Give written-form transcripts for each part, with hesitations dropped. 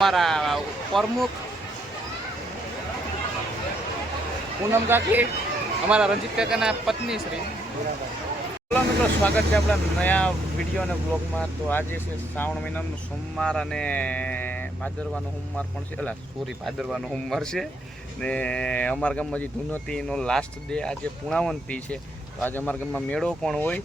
हमारा प्रमुख पूनम काकी, हमारा रंजीत काका पत्नी श्री। हेलो मित्रों, स्वागत है अपना नया विडियो ने ब्लॉग में। तो आज है श्रावण महीना सोमवार અને ભાદરવાનો સોમવાર પણ છે, એટલે સોરી ભાદરવાનો સોમવાર છે ને અમારા ગામમાં જે ધુનોતીનો લાસ્ટ ડે આજે પૂર્ણાવંતી છે। તો આજે અમારા ગામમાં મેળો પણ હોય,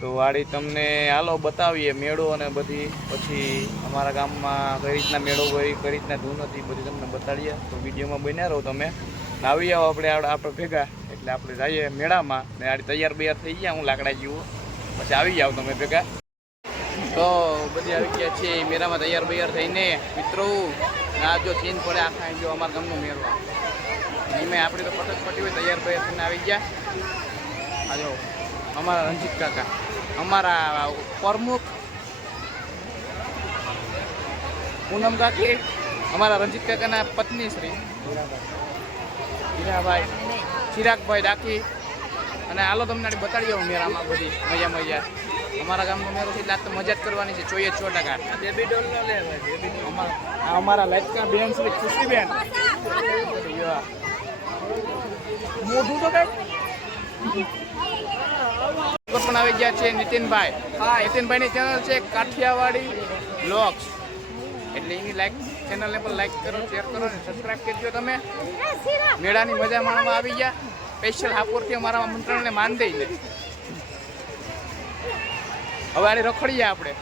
તો વાડી તમને હાલો બતાવીએ મેળો અને બધી પછી અમારા ગામમાં કઈ રીતના મેળો હોય, કઈ રીતના ધૂનોતી બધી તમને બતાડીએ। તો વિડીયોમાં બન્યા રહો તમે, આવી આવો આપણે ભેગા, એટલે આપણે જઈએ મેળામાં ને આડી તૈયાર બૈયાર થઈ ગયા હું લાકડા જેવું, પછી આવી જાવ તમે ભેગા। તો બધી આવી ગયા છે મેળામાં તૈયાર બૈયાર થઈને મિત્રો। આ જો ચીન પડે આખા જો અમારા ગામનો મેળો, એમાં આપણે તો પટક પટી હોય તૈયાર બૈયાર થઈને આવી ગયા। આ જો हमारा रंजीत काका, हमारा प्रमुख पूनम काकी, हमारा रंजीत काका पत्नी श्री हीराभाई चिरागभाई डाकी। અને હાલો તમને બતાડી આવું મેળામાં બધી મજા। અમારા ગામનો મેળો છે એટલે આજ તો મજા જ કરવાની છે, જોઈએ 100%। બેબી ડોલ નો લે અમારા લાઈટકા બેન શ્રી ખુશીબેન મોઢું તો કઈ પણ આવી ગયા છે નીતિનભાઈ। હા, નીતિનભાઈની ચેનલ છે કાઠિયાવાડી બ્લોગ્સ, એટલે એની ચેનલને પણ લાઈક કરો, શેર કરો અને સબસ્ક્રાઈબ કરજો તમે। મેળાની મજા માણવા આવી ગયા, સ્પેશિયલ હાપોરથી અમારા મંત્રણને માન દઈને હવે આની રખડીએ આપણે,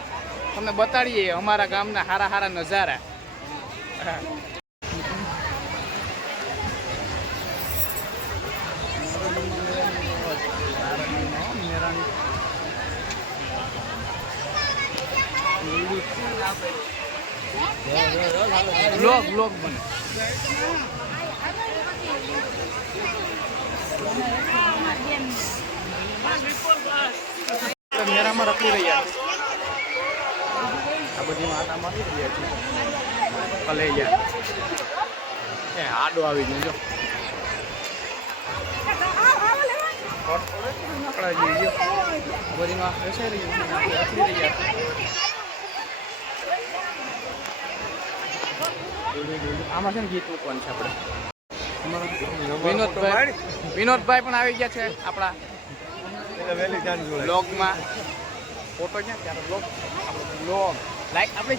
તમને બતાડીએ અમારા ગામના હારા હારા નજારા। બ્લોગ બને મેળામાં રખડી રહ્યા છે, આ બધી આટા મારી રહ્યા છે કલેજા એ આડો આવી ગયો જો બધીમાં રખડી રહ્યા છે। આમાં છે ને ગીત મૂકવાનું છે આપણે। વિનોદભાઈ પણ આવી ગયા છે આપણા બ્લોગમાં। ફોટો ક્યાં ત્યારે બ્લોગ લાઈક આપણે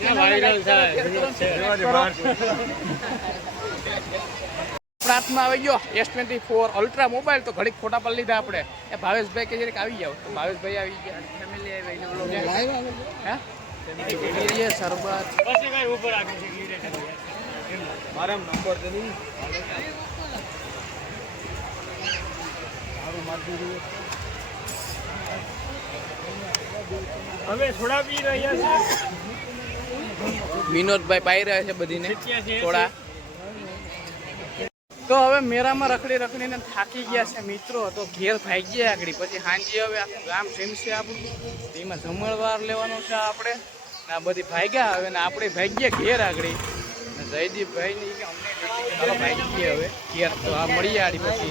હાથમાં આવી ગયો S24 અલ્ટ્રા મોબાઈલ, તો ઘડીક ફોટા પર લીધા આપણે। એ ભાવેશભાઈ કે જરીક આવી જાવ, તો ભાવેશભાઈ આવી ગયા, ફેમિલી આવી શરબત મારા નંબર તો નહીં હવે થોડા પી રહ્યા છે, વિનોદભાઈ પાઈ રહ્યા છે બધીને થોડા। તો હવે મેળામાં રખડીને થાકી ગયા છે મિત્રો, તો ઘેર ભાગી ગયા આગળ। પછી સાંજે હવે આખું ગામ જમશે આપણું, એમાં જમણવાર લેવાનો છે આપણે, આ બધી ભાગ્યા હવે ને આપણે ભાગ્યા ઘેર આગળ। જયદીપભાઈ ની અમને ચાલો ભાગી ગયા હવે ઘેર, તો આ મળી આડી પછી